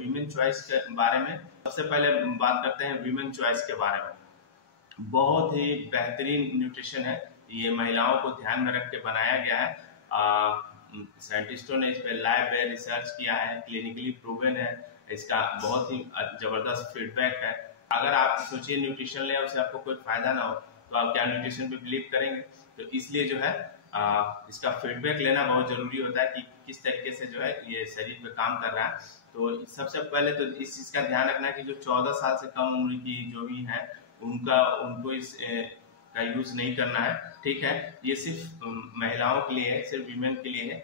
Women choice के बारे में सबसे पहले बात करते हैं। वीमेन चॉइस के बारे में बहुत ही बेहतरीन न्यूट्रिशन है। ये महिलाओं को ध्यान में रख के बनाया गया है। साइंटिस्टों ने इस पे लैब में रिसर्च किया है, क्लिनिकली प्रूवन है। इसका बहुत ही जबरदस्त फीडबैक है। अगर आप सोचिए न्यूट्रिशन ले उससे आपको कोई फायदा ना हो तो आप क्या न्यूट्रिशन पे बिलीव करेंगे? तो इसलिए जो है इसका फीडबैक लेना बहुत जरूरी होता है कि किस तरीके से जो है ये शरीर पे काम कर रहा है। तो सबसे पहले तो इस चीज का ध्यान रखना है कि जो 14 साल से कम उम्र की जो भी है उनको इस का यूज नहीं करना है। ठीक है, ये सिर्फ महिलाओं के लिए है, सिर्फ वीमेन के लिए है।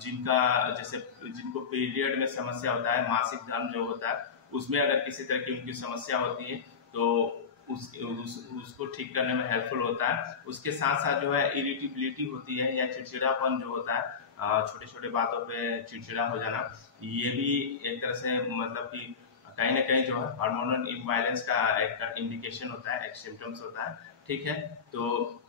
जिनका जैसे जिनको पीरियड में समस्या होता है, मासिक धर्म जो होता है उसमें अगर किसी तरह की उनकी समस्या होती है तो उसको ठीक करने में हेल्पफुल होता है। उसके साथ साथ जो है इरिटेबिलिटी होती है या चिड़चिड़ापन जो होता है, छोटे छोटे बातों पे चिड़चिड़ा हो जाना, ये भी एक तरह से मतलब कि कहीं ना कहीं जो है हार्मोनल इम्बैलेंस का एक इंडिकेशन होता है, एक सिम्टम्स होता है। ठीक है, तो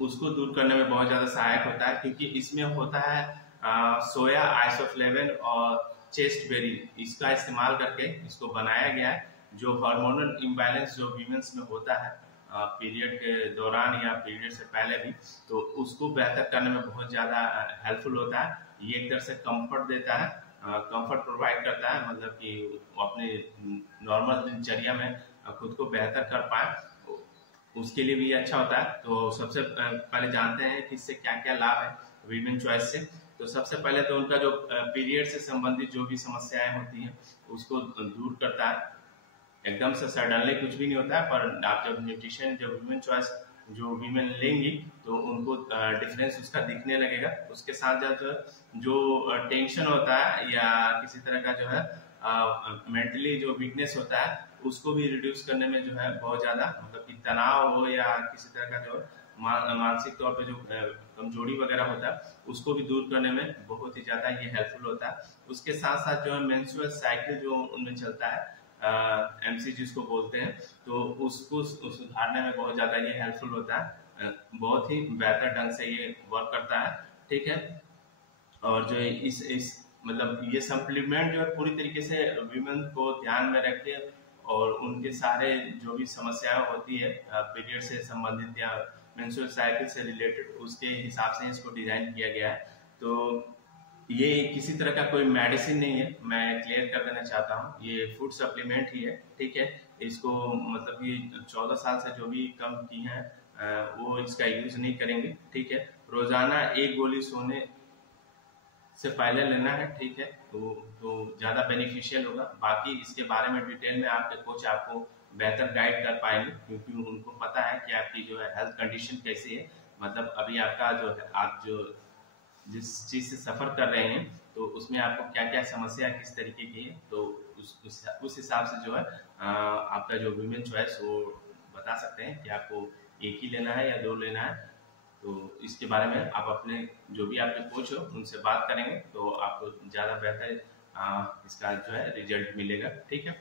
उसको दूर करने में बहुत ज्यादा सहायक होता है क्योंकि इसमें होता है सोया आइसोफ्लेविन और चेस्टबेरी, इसका इस्तेमाल करके इसको बनाया गया है। जो हार्मोनल इम्बैलेंस जो वीमेंस में होता है पीरियड के दौरान या पीरियड से पहले भी, तो उसको बेहतर करने में बहुत ज्यादा हेल्पफुल होता है। ये एक तरह से कंफर्ट देता है, कंफर्ट प्रोवाइड करता है, मतलब कि वो अपने नॉर्मल दिनचर्या में खुद को बेहतर कर पाए, उसके लिए भी अच्छा होता है। तो सबसे पहले जानते हैं कि इससे क्या क्या लाभ है वीमेन चॉइस से। तो सबसे पहले तो उनका जो पीरियड से संबंधित जो भी समस्याएं होती हैं उसको दूर करता है। एकदम से सडनली कुछ भी नहीं होता है, पर आप जब न्यूट्रिशन जब वीमेन चॉइस जो वीमेन लेंगी तो उनको डिफरेंस उसका दिखने लगेगा। उसके साथ साथ जो टेंशन होता है या किसी तरह का जो है मेंटली जो वीकनेस होता है उसको भी रिड्यूस करने में जो है बहुत ज्यादा, मतलब कि तनाव हो या किसी तरह का जो मानसिक तौर पे जो कमजोरी वगैरह होता है उसको भी दूर करने में बहुत ही ज्यादा ये हेल्पफुल होता है। उसके साथ साथ जो है मेंस्ट्रुअल साइकिल जो उनमें चलता है, एमसी जिसको बोलते हैं, तो उसको सुधारने में बहुत ज्यादा ये हेल्पफुल होता है। बहुत ही बेहतर ढंग से ये वर्क करता है। ठीक है, और जो इस मतलब ये सप्लीमेंट जो है पूरी तरीके से विमेन को ध्यान में रख के और उनके सारे जो भी समस्याएं होती है पीरियड से संबंधित या मेंस्ट्रुअल साइकिल से रिलेटेड, उसके हिसाब से इसको डिजाइन किया गया है। तो ये किसी तरह का कोई मेडिसिन नहीं है, मैं क्लियर कर देना चाहता हूँ। ये फूड सप्लीमेंट ही है। ठीक है, इसको मतलब कि 14 साल से जो भी कम की हैं वो इसका यूज नहीं करेंगे। ठीक है, रोजाना एक गोली सोने से पहले लेना है। ठीक है, तो ज्यादा बेनिफिशियल होगा। बाकी इसके बारे में डिटेल में आपके कोच आपको बेहतर गाइड कर पाएंगे क्योंकि उनको पता है कि आपकी जो है हेल्थ कंडीशन कैसी है, मतलब अभी आपका जो है आप जो जिस चीज से सफर कर रहे हैं तो उसमें आपको क्या क्या समस्या किस तरीके की है, तो उस हिसाब से जो है आपका जो वीमेन चॉइस वो बता सकते हैं कि आपको एक ही लेना है या दो लेना है। तो इसके बारे में आप अपने जो भी आपके कोच हो उनसे बात करेंगे तो आपको ज्यादा बेहतर इसका जो है रिजल्ट मिलेगा। ठीक है।